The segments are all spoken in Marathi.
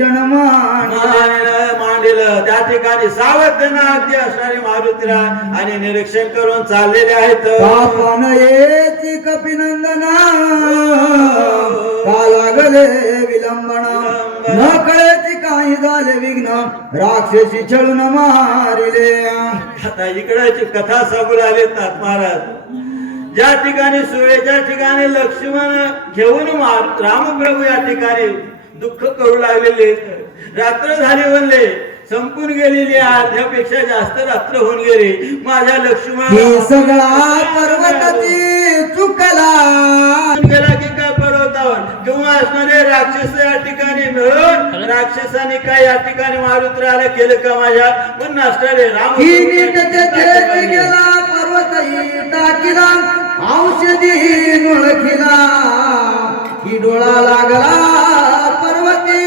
निरीक्षण मांडलं त्या ठिकाणी सावधान अगदी असणारे मारुतीराज आणि निरीक्षण करून चाललेले आहेत. पापन येती कपिनंदना का लागले विलंबना न कळेची काही झाले विघ्न राक्षसी छळून मारिले. आता इकडची कथा सांगू आले नाथ महाराज. ज्या ठिकाणी सुवेच्या ठिकाणी लक्ष्मण घेऊन रामप्रभू या ठिकाणी दुःख करू लागलेले, रात्र झाली म्हणले, संपून गेलेली, अर्ध्यापेक्षा जास्त रात्र होऊन गेली. माझ्या लक्ष्मण सगळा पर्वताची चुकला गेला की काय पर्वतावर किंवा असणारे राक्षस या ठिकाणी मिळून राक्षसाने काय या ठिकाणी मारुतीला केलं का माझ्या पण नसणारे राम गेला पर्वतही टाकीला औषधी नुळखिला ही डोळा लागला पर्वती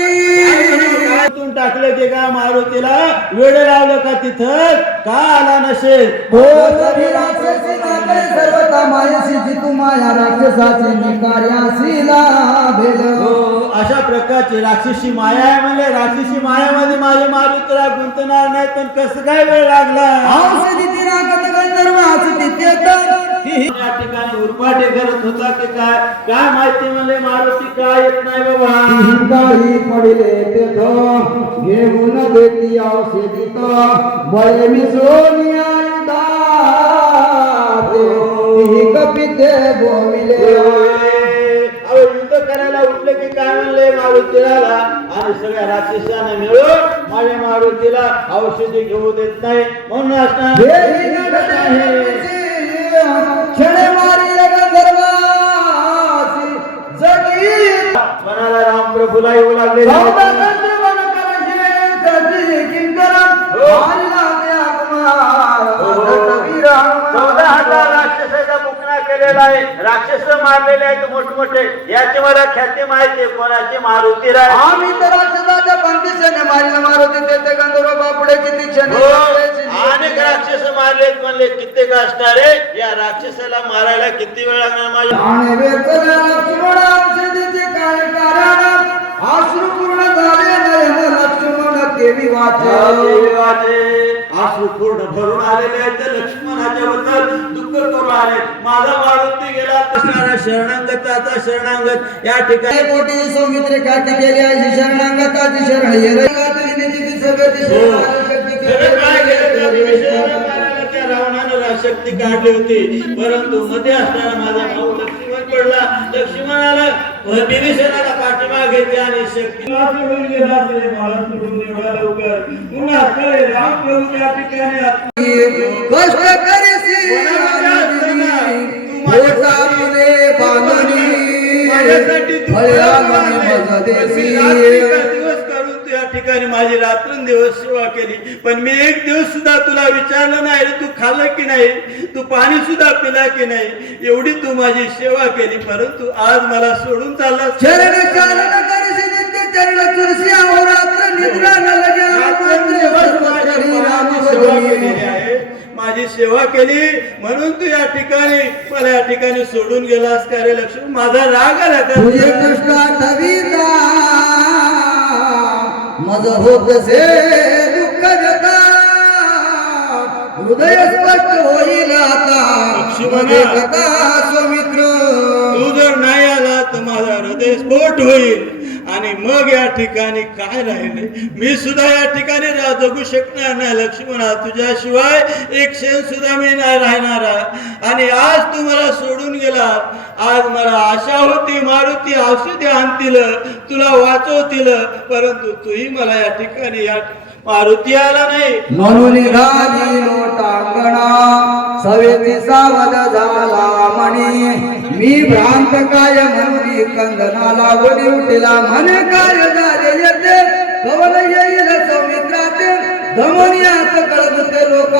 टाकलं की का मारुतीला वेळ लावलं का तिथं का आला नसेल. हो तरी राक्षसी नाकडे सर्वता मायाशी जितू माया राक्षसाची निकार्याशी लाभेल. अशा प्रकारची राक्षसी माया आहे म्हणजे राक्षसी मायामध्ये माझे मारुतीला गुंतणार नाही पण कसं काय वेळ लागला. औषधी तिला गंधर्वाची या ठिकाणी उरपाटे करत होता की काय काय माहिती म्हणजे मारुती काय येत नाही बाबा. काही पडले तेथ घेऊन देती औषधी बळे मिसळून कपिते बोविले. युद्ध करायला उठले की काय म्हणले मारुतीला आणि सगळ्या राक्षसांना मिळून माझ्या मारुतीला औषधी घेऊ देत नाही म्हणून असणार क्षणे मारिले गंधर्वासी जगी मनाला रामप्रभूला येऊ लागले. राक्षस मारलेले आहेत मोठमोठे याची मला ख्याती माहिती कोणाची मारुतीराज. आम्ही तर राक्षसाच्या पंक्तीने मारले मारुती तेथे गंधर्व बापुडे किती क्षण अनेक राक्षस मारलेत म्हणले कित्येक असणारे या राक्षसाला मारायला किती वेळ लागणार माझ्या. काय कारण अश्रू पूर्ण झाले नयन लक्ष्मण देवी वाचे अश्रू पूर्ण भरून आलेले आहेत लक्ष्मणाच्या बद्दल दुःख करून आले. माझा मारुती गेला असणारा शरणांगताचा शरणांगत या ठिकाणी कोटी सौमित्र काठी केली आहे शरणांगताची शरण रावणानं शक्ती काढली होती परंतु मध्ये असणारा माझा भाऊ लक्ष्मण पडला. लक्ष्मणाला विभीषणाला पाठीमागे घेतली आणि शक्ती कष्ट करीसी ठिकाणी माझी रात्रंदिवस सेवा केली पण मी एक दिवस सुद्धा तुला विचारलं नाही तू खाल्लं की नाही, तू पाणी सुद्धा पिला की नाही. एवढी तू माझी सेवा केली परंतु आज मला सोडून चालला. चरण चालन करसी नित्य चरण तुलसी अहोरात्र निद्रा न लगे माझी सेवा केली म्हणून तू या ठिकाणी मला या ठिकाणी सोडून गेलास का रे लक्ष्मण. माझा राग आला का तुझे कष्ट आठविता मज होत से दुःख व्यथा हृदय स्पष्ट होईल आता मध्ये कथा सौमित्र. तू जर नाही आला तर माझा हृदय स्फोट होईल आणि मग या ठिकाणी काय राहिले मी सुद्धा या ठिकाणी जगू शकणार नाही. लक्ष्मणा तुझ्याशिवाय एक क्षण सुद्धा मी नाही राहणार आणि आज तू मला सोडून गेला. आज मला आशा होती मारुती औषधी आणतील तुला वाचवतील परंतु तूही मला या ठिकाणी मारुती आला नाही. म्हणून निघाली लोटांगणा सवेती सावध झाला म्हणी मी भ्रांत काय म्हणून कंदनाला वडी उठला म्हणे काय झाले येते कवल येईल सौमित्राचे धमनियात कळत ते लोक